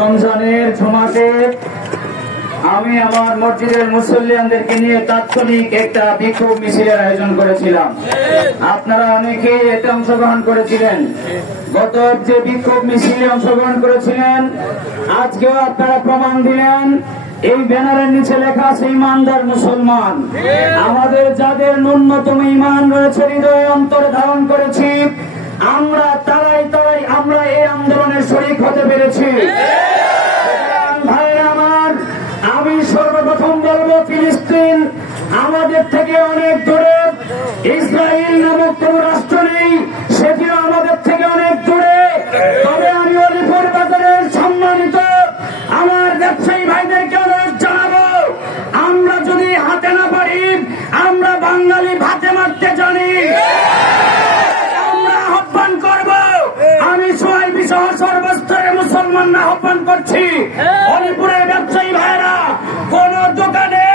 রমজানের ঝুমাতে আমি আমার মসজিদের মুসল্লিয়ানদেরকে নিয়ে তাৎক্ষণিক একটা বিক্ষোভ মিছিলের আয়োজন করেছিলাম। আপনারা অনেকেই এতে অংশগ্রহণ করেছিলেন। গত যে বিক্ষোভ মিছিলে অংশগ্রহণ করেছিলেন, আজকেও আপনারা প্রমাণ দিলেন। এই ব্যানারের নিচে লেখা আছে ইমানদার মুসলমান। আমাদের যাদের ন্যূনতম ইমান রয়েছে, হৃদয়ে অন্তরে ধারণ করেছি, আমরা তারাই আমরা এই আন্দোলনের শরীক হতে পেরেছি। ভাইরা আমার, আমি সর্বপ্রথম বলবো, ফিলিস্তিন আমাদের থেকে অনেক দূরে। ইসরায়েল নামক কোন রাষ্ট্র নেই, সেটিও আমাদের থেকে অনেক দূরে। তবে আমি অলিপুর বাজারের সম্মানিত আমার ব্যবসায়ী ভাইদেরকে অনুরোধ জানাবো, আমরা যদি হাতে না পারি, আমরা বাঙালি ভাতে মারতে জানি। আমরা আহ্বান করব, আমি সোয়াইবি সহ সর্বস্তরের মুসলমানরা আহ্বান করছি, অলিপুরের ব্যবসায়ী ভাইরা কোন দোকানে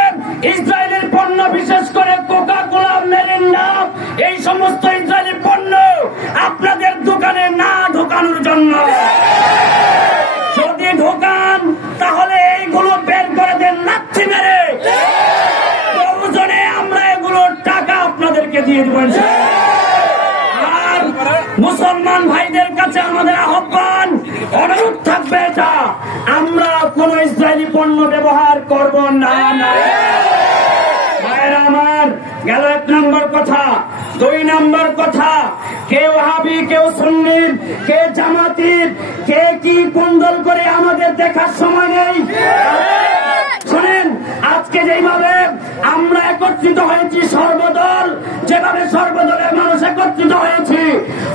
ইসরায়েলের পণ্য, বিশেষ করে কোকা কোলা, মেরিন্ডা, এই সমস্ত ইসরায়েলি পণ্য আপনাদের দোকানে না ঢোকানোর জন্য। যদি ঢোকান তাহলে এইগুলো বের করে দেন লাথি মেরে। প্রয়োজনে আমরা এগুলোর টাকা আপনাদেরকে দিয়ে দেবেন। আর মুসলমান ভাইদের কাছে আমাদের আহ্বান, অনুরোধ থাকবে, এটা আমরা কোন ইসরায়েলি পণ্য ব্যবহার করব না। ভাইরা আমার, গেল 1 নম্বর কথা। 2 নম্বর কথা, কেউ ওয়াহাবি, কেউ সুন্নি, কে জামাতি, কে কি কুন্দল করে আমাদের দেখার সময় নেই। শোনেন, আজকে যেভাবে আমরা একত্রিত হয়েছি, সর্বদল, যেভাবে সর্বদলের মানুষ একত্রিত হয়েছি,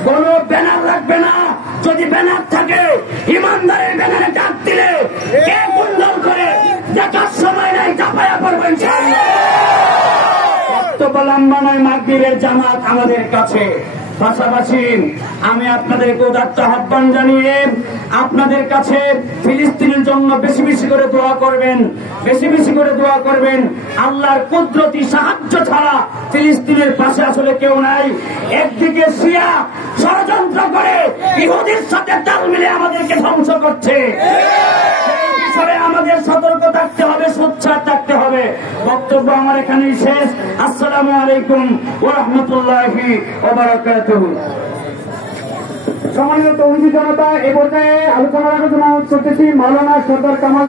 কোন ব্যানার লাগবে না। যদি ব্যানার থাকে, ইমানদারের ব্যানারে ডাক দিলে কে কুন্দল করে দেখার সময় নেই, চাপায়া পড়বেন। লম্বা নয়, মাগরিবের জামাত আমাদের কাছে। পাশাপাশি আমি আপনাদেরকে উদাত্ত আহ্বান জানিয়ে আপনাদের কাছে ফিলিস্তিনের জন্য বেশি বেশি করে দোয়া করবেন, বেশি বেশি করে দোয়া করবেন। আল্লাহর কুদরতি সাহায্য ছাড়া ফিলিস্তিনের পাশে আসলে কেউ নাই। একদিকে শিয়া ষড়যন্ত্র করে ইহুদির সাথে তাল মিলে আমাদেরকে ধ্বংস করছে। আমাদের সতর্ক থাকতে হবে, সোচ্চার থাকতে হবে। বক্তব্য আমার এখানেই শেষ। আসসালামু আলাইকুম ওয়া রাহমাতুল্লাহি ওয়া বারাকাতুহু। সম্মানিত তৌহিদি জনতা, এ পর্যায়ে আলোচনা করতেছি মাওলানা সরদার কামাল।